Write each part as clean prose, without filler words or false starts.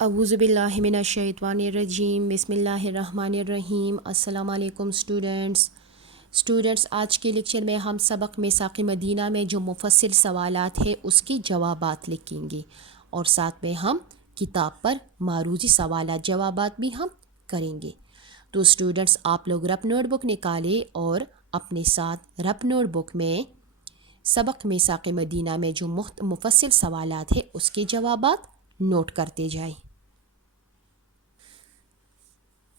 اعوذ باللہ من الشیطان الرجیم، بسم اللہ الرحمن الرحیم۔ السلام علیکم اسٹوڈنٹس، آج کے لیکچر میں ہم سبق میثاق مدینہ میں جو مفصل سوالات ہیں اس کی جوابات لکھیں گے، اور ساتھ میں ہم کتاب پر معروضی سوالات جوابات بھی ہم کریں گے۔ تو اسٹوڈنٹس، آپ لوگ رف نوٹ بک نکالیں اور اپنے ساتھ رف نوٹ بک میں سبق میثاق مدینہ میں جو مفصل سوالات ہیں اس کے جوابات نوٹ کرتے جائیں۔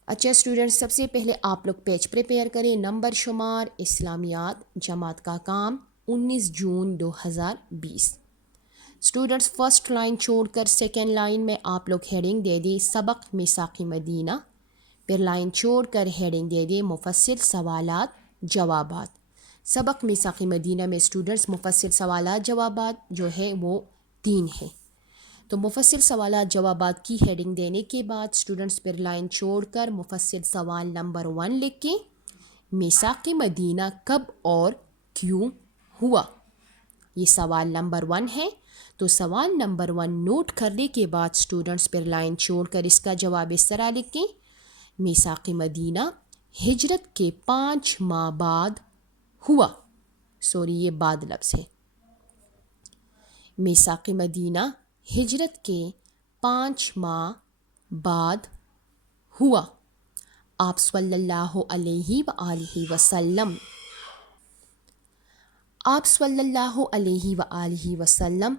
اچھا اسٹوڈنٹس، سب سے پہلے آپ لوگ پیج پریپیئر کریں۔ نمبر شمار اسلامیات جماعت کا کام 19 جون 2020۔ اسٹوڈنٹس، فرسٹ لائن چھوڑ کر سیکنڈ لائن میں آپ لوگ ہیڈنگ دے دیں سبق میثاق مدینہ، پھر لائن چھوڑ کر ہیڈنگ دے دیں مفصل سوالات جوابات۔ سبق میثاق مدینہ میں اسٹوڈنٹس مفصل سوالات جوابات جو ہے وہ 3 ہیں۔ تو مفصل سوالات جوابات کی ہیڈنگ دینے کے بعد اسٹوڈنٹس پھر لائن چھوڑ کر مفصل سوال نمبر 1 لکھیں، میثاق مدینہ کب اور کیوں ہوا؟ یہ سوال نمبر 1 ہے۔ تو سوال نمبر 1 نوٹ کرنے کے بعد اسٹوڈنٹس پھر لائن چھوڑ کر اس کا جواب اس طرح لکھیں، میثاق مدینہ ہجرت کے 5 ماہ بعد ہوا۔ یہ بعد لفظ ہے۔ میثاق مدینہ ہجرت کے 5 ماہ بعد ہوا۔ آپ صلی اللہ علیہ وآلہ وسلم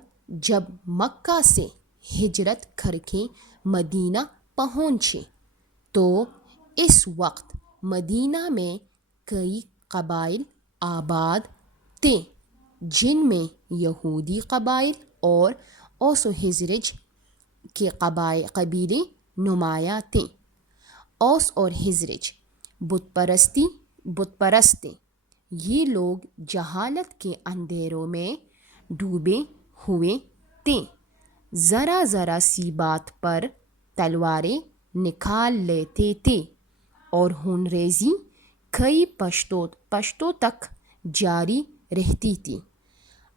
جب مکہ سے ہجرت کر کے مدینہ پہنچے تو اس وقت مدینہ میں کئی قبائل آباد تھے، جن میں یہودی قبائل اور اوس و خزرج کے قبیلے نمایاں تھے۔ اوس اور خزرج بت پرست تھے۔ یہ لوگ جہالت کے اندھیروں میں ڈوبے ہوئے تھے، ذرا سی بات پر تلواریں نکال لیتے تھے، اور خون ریزی کئی پشتوں تک جاری رہتی تھی۔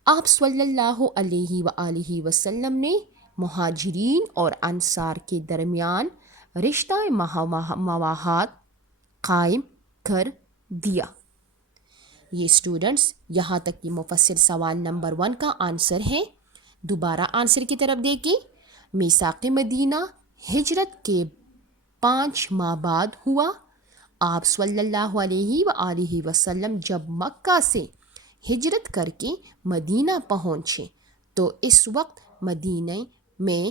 آپ صلی اللہ علیہ وآلہ وسلم نے مہاجرین اور انصار کے درمیان رشتہ مواہات قائم کر دیا۔ یہ اسٹوڈنٹس یہاں تک یہ مفصل سوال نمبر 1 کا آنسر ہے۔ دوبارہ آنسر کی طرف دیکھیں، میثاق مدینہ ہجرت کے 5 ماہ بعد ہوا۔ آپ صلی اللہ علیہ وآلہ وسلم جب مکہ سے ہجرت کر کے مدینہ پہنچے تو اس وقت مدینہ میں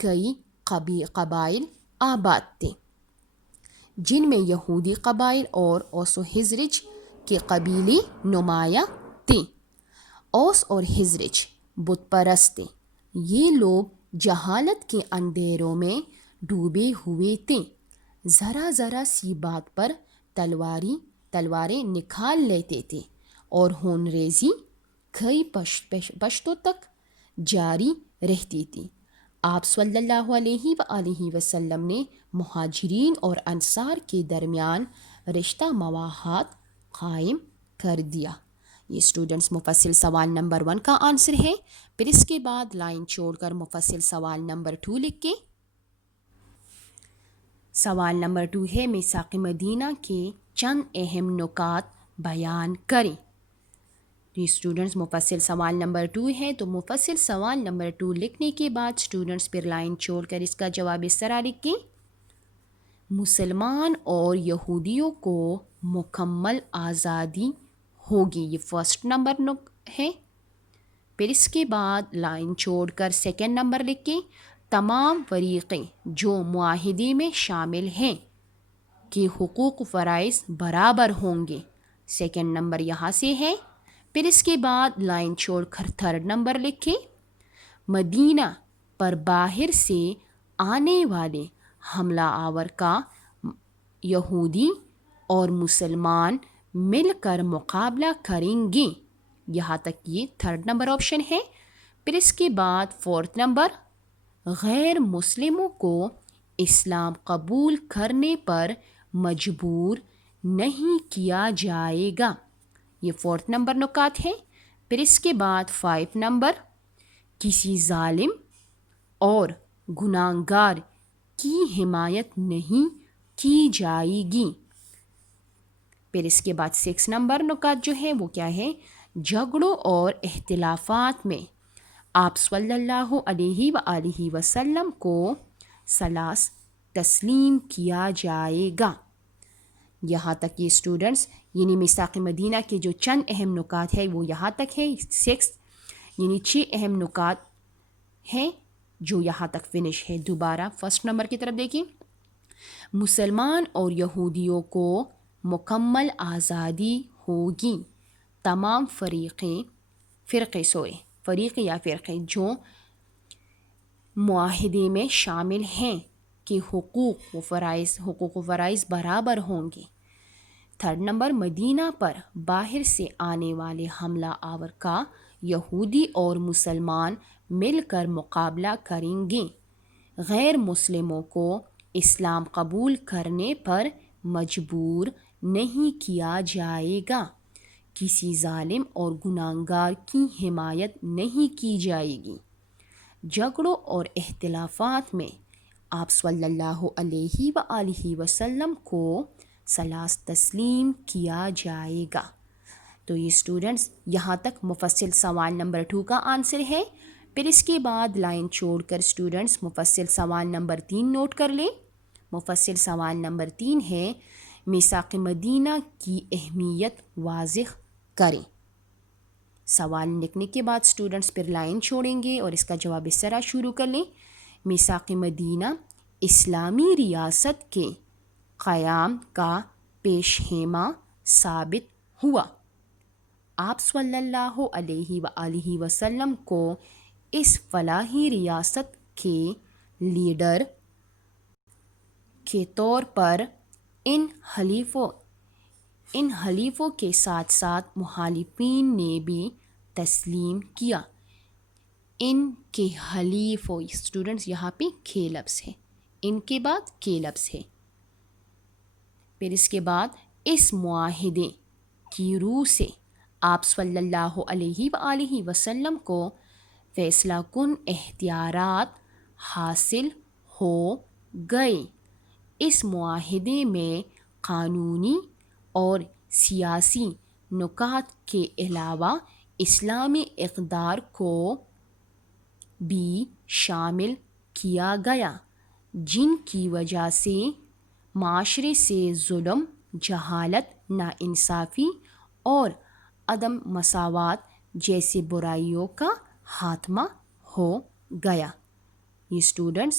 کئی قبائل آباد تھے، جن میں یہودی قبائل اور اوس و خزرج کے قبیلے نمایاں تھے۔ اوس اور خزرج بت پرست تھے۔ یہ لوگ جہالت کے اندھیروں میں ڈوبے ہوئے تھے، ذرا سی بات پر تلواریں نکال لیتے تھے، اور خون ریزی کئی پشتوں تک جاری رہتی تھی۔ آپ صلی اللہ علیہ وآلہ وسلم نے مہاجرین اور انصار کے درمیان رشتہ مواہات قائم کر دیا۔ یہ اسٹوڈنٹس مفصل سوال نمبر 1 کا آنسر ہے۔ پھر اس کے بعد لائن چھوڑ کر مفصل سوال نمبر 2 لکھیں۔ سوال نمبر 2 ہے، میثاق مدینہ کے چند اہم نکات بیان کریں۔ یہ اسٹوڈنٹس مفصل سوال نمبر 2 ہے، تو مفصل سوال نمبر 2 لکھنے کے بعد اسٹوڈنٹس پھر لائن چھوڑ کر اس کا جواب اس طرح لکھیں، مسلمان اور یہودیوں کو مکمل آزادی ہوگی۔ یہ فرسٹ نمبر ہے۔ پھر اس کے بعد لائن چھوڑ کر سیکنڈ نمبر لکھیں، تمام فریقیں جو معاہدے میں شامل ہیں کہ حقوق و فرائض برابر ہوں گے۔ سیکنڈ نمبر یہاں سے ہے۔ پھر اس کے بعد لائن چھوڑ کر تھرڈ نمبر لکھیں، مدینہ پر باہر سے آنے والے حملہ آور کا یہودی اور مسلمان مل کر مقابلہ کریں گے۔ یہاں تک یہ تھرڈ نمبر آپشن ہے۔ پھر اس کے بعد فورتھ نمبر، غیر مسلموں کو اسلام قبول کرنے پر مجبور نہیں کیا جائے گا۔ یہ فورتھ نمبر نکات ہے۔ پھر اس کے بعد 5 نمبر، کسی ظالم اور گناہگار حمایت نہیں کی جائے گی۔ پھر اس کے بعد 6 نمبر نکات جو ہے وہ کیا ہے؟ جھگڑوں اور اختلافات میں آپ صلی اللہ علیہ وآلہ وسلم کو ثلاث تسلیم کیا جائے گا۔ یہاں تک یہ اسٹوڈنٹس یعنی میثاق مدینہ کے جو چند اہم نکات ہے وہ یہاں تک ہے، 6 یعنی 6 اہم نکات ہیں جو یہاں تک فنش ہے۔ دوبارہ فرسٹ نمبر کی طرف دیکھیں، مسلمان اور یہودیوں کو مکمل آزادی ہوگی۔ تمام فرقے جو معاہدے میں شامل ہیں کہ حقوق و فرائض برابر ہوں گے۔ تھرڈ نمبر، مدینہ پر باہر سے آنے والے حملہ آور کا یہودی اور مسلمان مل کر مقابلہ کریں گے۔ غیر مسلموں کو اسلام قبول کرنے پر مجبور نہیں کیا جائے گا۔ کسی ظالم اور گنہگار کی حمایت نہیں کی جائے گی۔ جھگڑوں اور اختلافات میں آپ صلی اللہ علیہ وآلہ وسلم کو ثلاث تسلیم کیا جائے گا۔ تو یہ اسٹوڈنٹس یہاں تک مفصل سوال نمبر 2 کا آنسر ہے۔ پھر اس کے بعد لائن چھوڑ کر اسٹوڈنٹس مفصل سوال نمبر 3 نوٹ کر لیں۔ مفصل سوال نمبر 3 ہے، میثاق مدینہ کی اہمیت واضح کریں۔ سوال لکھنے کے بعد اسٹوڈنٹس پھر لائن چھوڑیں گے اور اس کا جواب اس طرح شروع کر لیں۔ میثاق مدینہ اسلامی ریاست کے قیام کا پیش خیمہ ثابت ہوا۔ آپ صلی اللہ علیہ وآلہ وسلم کو اس فلاحی ریاست کے لیڈر کے طور پر ان حلیفوں کے ساتھ ساتھ مخالفین نے بھی تسلیم کیا۔ ان کے حلیفوں، اسٹوڈنٹس یہاں پہ کے لفظ ہے، ان کے بعد کے لفظ ہے۔ پھر اس کے بعد اس معاہدے کی روح سے آپ صلی اللہ علیہ وآلہ وسلم کو فیصلہ کن اختیارات حاصل ہو گئے۔ اس معاہدے میں قانونی اور سیاسی نکات کے علاوہ اسلامی اقدار کو بھی شامل کیا گیا، جن کی وجہ سے معاشرے سے ظلم، جہالت، ناانصافی اور عدم مساوات جیسی برائیوں کا خاتمہ ہو گیا۔ یہ اسٹوڈنٹس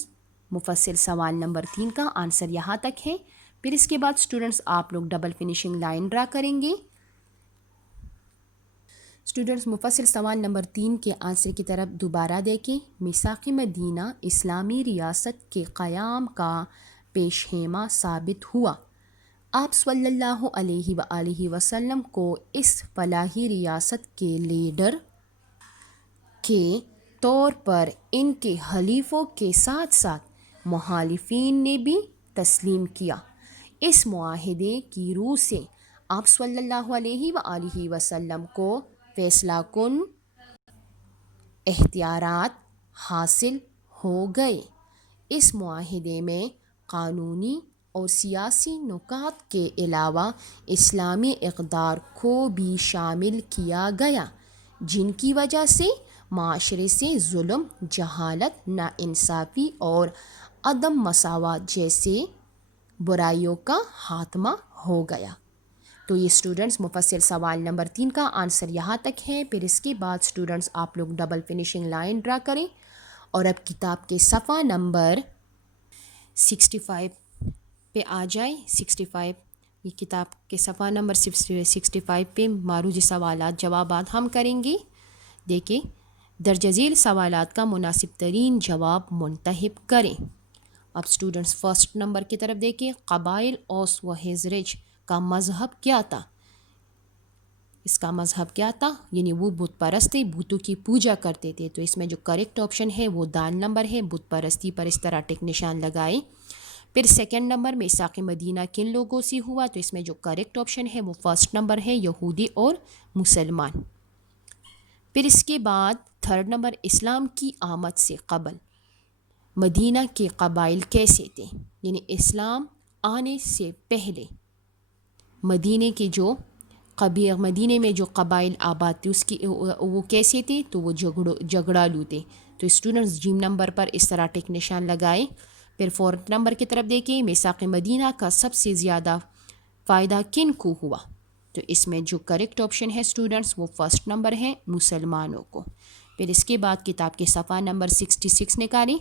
مفصل سوال نمبر 3 کا آنسر یہاں تک ہے۔ پھر اس کے بعد اسٹوڈنٹس آپ لوگ ڈبل فنیشنگ لائن ڈرا کریں گے۔ اسٹوڈنٹس مفصل سوال نمبر 3 کے آنسر کی طرف دوبارہ دیکھیں۔ میثاق مدینہ اسلامی ریاست کے قیام کا پیش خیمہ ثابت ہوا۔ آپ صلی اللہ علیہ وآلہ وسلم کو اس فلاحی ریاست کے لیڈر کے طور پر ان کے حلیفوں کے ساتھ ساتھ مخالفین نے بھی تسلیم کیا۔ اس معاہدے کی روح سے آپ صلی اللہ علیہ وآلہ وسلم کو فیصلہ کن اختیارات حاصل ہو گئے۔ اس معاہدے میں قانونی اور سیاسی نکات کے علاوہ اسلامی اقدار کو بھی شامل کیا گیا، جن کی وجہ سے معاشرے سے ظلم، جہالت، ناانصافی اور عدم مساوات جیسے برائیوں کا خاتمہ ہو گیا۔ تو یہ اسٹوڈنٹس مفصل سوال نمبر 3 کا آنسر یہاں تک ہے۔ پھر اس کے بعد اسٹوڈنٹس آپ لوگ ڈبل فنیشنگ لائن ڈرا کریں اور اب کتاب کے صفحہ نمبر 65 پہ آ جائیں۔ 65 یہ کتاب کے صفحہ نمبر 65 پہ معروض سوالات جوابات ہم کریں گے۔ دیکھیں، درج ذیل سوالات کا مناسب ترین جواب منتخب کریں۔ اب اسٹوڈنٹس فرسٹ نمبر کی طرف دیکھیں، قبائل اوس و خزرج کا مذہب کیا تھا؟ اس کا مذہب کیا تھا؟ یعنی وہ بت پرست تھے، بتوں کی پوجا کرتے تھے۔ تو اس میں جو کریکٹ آپشن ہے وہ دال نمبر ہے، بت پرستی پر اس طرح ٹک نشان لگائے۔ پھر سیکنڈ نمبر میثاق مدینہ کن لوگوں سے ہوا؟ تو اس میں جو کریکٹ آپشن ہے وہ فرسٹ نمبر ہے، یہودی اور مسلمان۔ پھر اس کے بعد تھرڈ نمبر اسلام کی آمد سے قبل مدینہ کے قبائل کیسے تھے، یعنی اسلام آنے سے پہلے مدینے میں جو قبائل آباد تھے اس کی وہ کیسے تھے، تو وہ جھگڑالو تھے. تو اسٹوڈنٹس جیم نمبر پر اس طرح ٹک نشان لگائیں. پھر 4 نمبر کی طرف دیکھیں، میثاق مدینہ کا سب سے زیادہ فائدہ کن کو ہوا؟ تو اس میں جو کریکٹ آپشن ہے اسٹوڈنٹس وہ 1 نمبر ہے، مسلمانوں کو. پھر اس کے بعد کتاب کے صفحہ نمبر 66 نکالیں.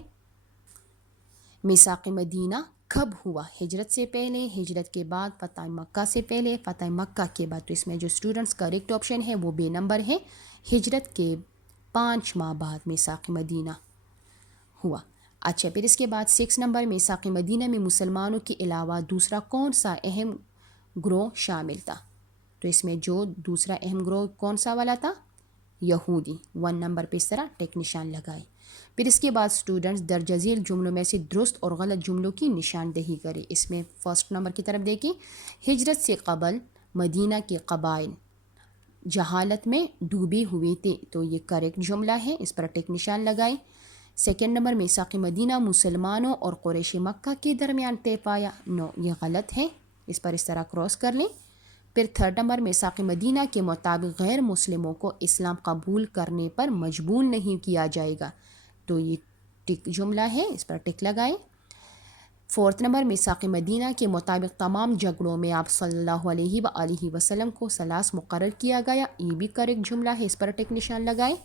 میثاق مدینہ کب ہوا؟ ہجرت سے پہلے، ہجرت کے بعد، فتح مکہ سے پہلے، فتح مکہ کے بعد. تو اس میں جو اسٹوڈنٹس کریکٹ آپشن ہے وہ بے نمبر ہے، ہجرت کے 5 ماہ بعد میثاق مدینہ ہوا. اچھا، پھر اس کے بعد 6 نمبر، میثاق مدینہ میں مسلمانوں کے علاوہ دوسرا کون سا اہم گروہ شامل تھا؟ تو اس میں جو دوسرا اہم گروہ کون سا والا تھا؟ یہودی. 1 نمبر پہ اس طرح ٹک نشان لگائے. پھر اس کے بعد اسٹوڈنٹس درجہ ذیل جملوں میں سے درست اور غلط جملوں کی نشاندہی کرے. اس میں 1 نمبر کی طرف دیکھیں، ہجرت سے قبل مدینہ کے قبائل جہالت میں ڈوبے ہوئے تھے، تو یہ کریکٹ جملہ ہے، اس پر ٹک نشان لگائیں. 2 نمبر، میثاق مدینہ مسلمانوں اور قریش مکہ کے درمیان طے پایا. نو، یہ غلط ہے، اس پر اس طرح کراس کر لیں. پھر 3 نمبر، میثاق مدینہ کے مطابق غیر مسلموں کو اسلام قبول کرنے پر مجبور نہیں کیا جائے گا. تو یہ ٹک جملہ ہے، اس پر ٹک لگائیں. 4 نمبر، میثاق مدینہ کے مطابق تمام جھگڑوں میں آپ صلی اللہ علیہ وآلہ وسلم کو ثلاث مقرر کیا گیا. یہ بھی کریکٹ جملہ ہے، اس پر ٹک نشان لگائیں.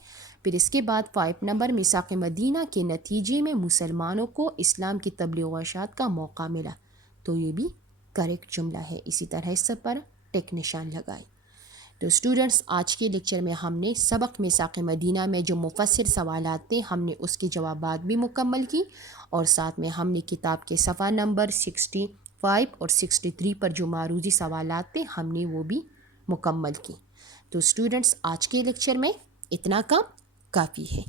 پھر اس کے بعد 5 نمبر، میثاق مدینہ کے نتیجے میں مسلمانوں کو اسلام کی تبلیغ و ارشاد کا موقع ملا. تو یہ بھی کریکٹ جملہ ہے، اسی طرح اس پر ٹک نشان لگائیں. تو اسٹوڈنٹس، آج کے لیکچر میں ہم نے سبق میثاق مدینہ میں جو مفصل سوالات تھے ہم نے اس کے جوابات بھی مکمل کی، اور ساتھ میں ہم نے کتاب کے صفحہ نمبر 65 اور 63 پر جو معروضی سوالات تھے ہم نے وہ بھی مکمل کی. تو اسٹوڈنٹس، آج کے لیکچر میں اتنا کافی ہے.